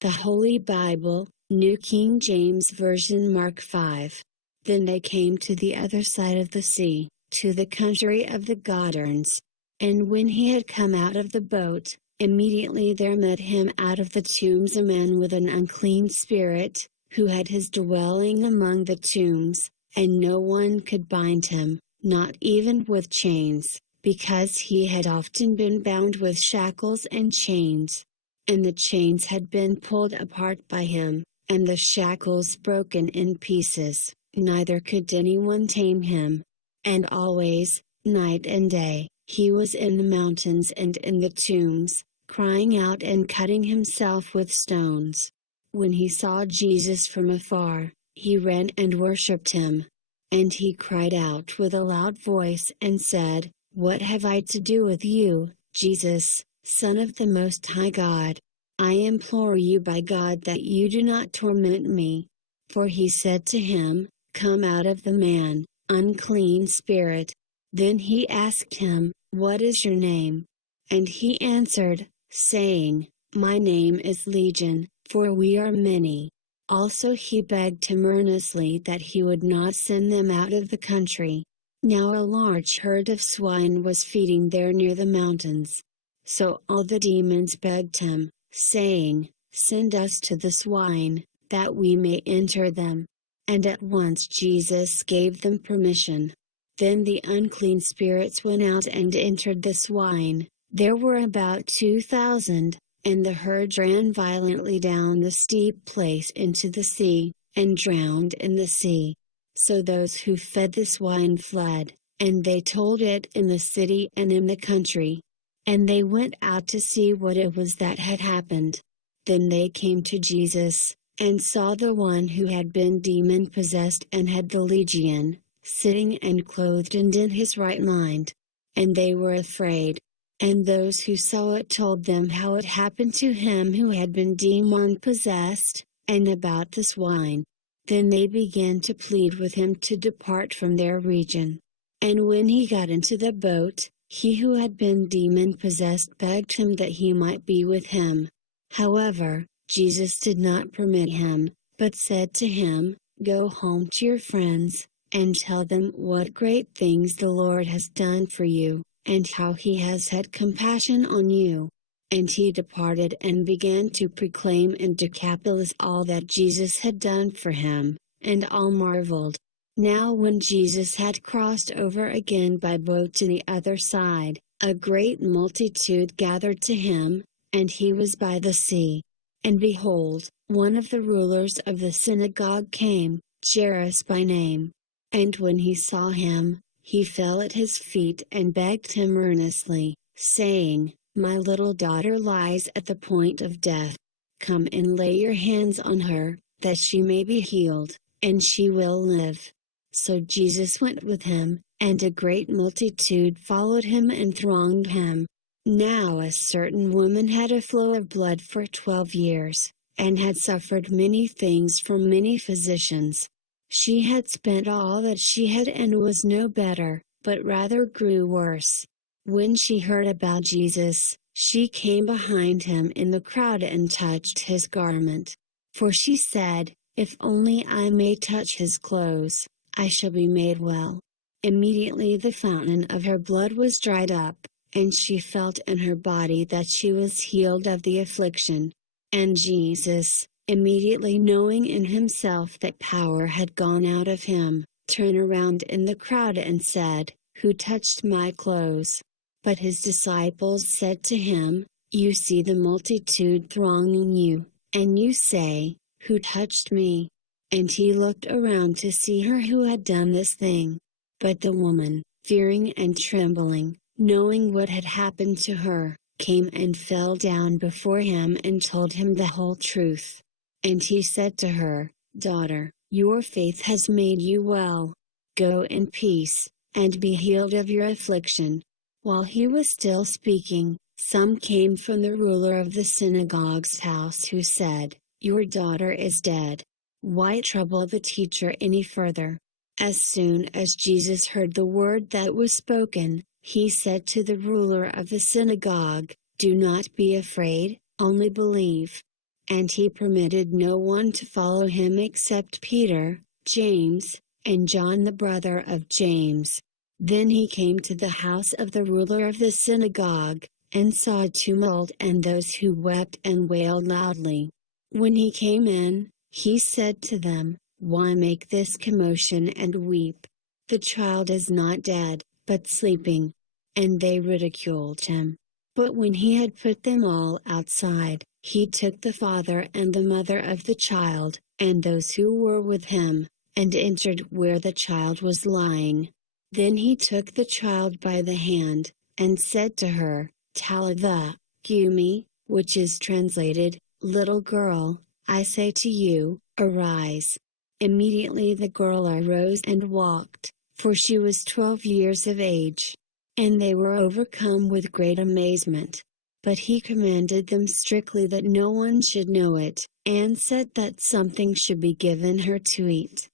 The Holy Bible, New King James Version, Mark 5. Then they came to the other side of the sea, to the country of the Gadarenes. And when he had come out of the boat, immediately there met him out of the tombs a man with an unclean spirit, who had his dwelling among the tombs, and no one could bind him, not even with chains, because he had often been bound with shackles and chains. And the chains had been pulled apart by him, and the shackles broken in pieces, neither could anyone tame him. And always, night and day, he was in the mountains and in the tombs, crying out and cutting himself with stones. When he saw Jesus from afar, he ran and worshipped him. And he cried out with a loud voice and said, "What have I to do with you, Jesus, Son of the Most High God? I implore you by God that you do not torment me." For he said to him, "Come out of the man, unclean spirit." Then he asked him, "What is your name?" And he answered, saying, "My name is Legion, for we are many." Also he begged him earnestly that he would not send them out of the country. Now a large herd of swine was feeding there near the mountains. So all the demons begged him, saying, "Send us to the swine, that we may enter them." And at once Jesus gave them permission. Then the unclean spirits went out and entered the swine. There were about 2,000, and the herd ran violently down the steep place into the sea, and drowned in the sea. So those who fed the swine fled, and they told it in the city and in the country. And they went out to see what it was that had happened. Then they came to Jesus, and saw the one who had been demon-possessed and had the legion, sitting and clothed and in his right mind. And they were afraid. And those who saw it told them how it happened to him who had been demon-possessed, and about the swine. Then they began to plead with him to depart from their region. And when he got into the boat, he who had been demon-possessed begged him that he might be with him. However, Jesus did not permit him, but said to him, "Go home to your friends, and tell them what great things the Lord has done for you, and how he has had compassion on you." And he departed and began to proclaim in Decapolis all that Jesus had done for him, and all marveled. Now when Jesus had crossed over again by boat to the other side, a great multitude gathered to him, and he was by the sea. And behold, one of the rulers of the synagogue came, Jairus by name. And when he saw him, he fell at his feet and begged him earnestly, saying, "My little daughter lies at the point of death. Come and lay your hands on her, that she may be healed, and she will live." So Jesus went with him, and a great multitude followed him and thronged him. Now a certain woman had a flow of blood for 12 years, and had suffered many things from many physicians. She had spent all that she had and was no better, but rather grew worse. When she heard about Jesus, she came behind him in the crowd and touched his garment. For she said, "If only I may touch his clothes, I shall be made well." Immediately the fountain of her blood was dried up, and she felt in her body that she was healed of the affliction. And Jesus, immediately knowing in himself that power had gone out of him, turned around in the crowd and said, "Who touched my clothes?" But his disciples said to him, "You see the multitude thronging you, and you say, 'Who touched me?'" And he looked around to see her who had done this thing. But the woman, fearing and trembling, knowing what had happened to her, came and fell down before him and told him the whole truth. And he said to her, "Daughter, your faith has made you well. Go in peace, and be healed of your affliction." While he was still speaking, some came from the ruler of the synagogue's house who said, "Your daughter is dead. Why trouble the teacher any further?" As soon as Jesus heard the word that was spoken, he said to the ruler of the synagogue, "Do not be afraid, only believe." and he permitted no one to follow him except Peter, James, and John the brother of James. Then he came to the house of the ruler of the synagogue, and saw a tumult and those who wept and wailed loudly. When he came in, he said to them, "Why make this commotion and weep? The child is not dead, but sleeping." And they ridiculed him. But when he had put them all outside, he took the father and the mother of the child, and those who were with him, and entered where the child was lying. Then he took the child by the hand, and said to her, "Talitha cumi," which is translated, "Little girl, I say to you, arise." Immediately the girl arose and walked, for she was 12 years of age. And they were overcome with great amazement. But he commanded them strictly that no one should know it, and said that something should be given her to eat.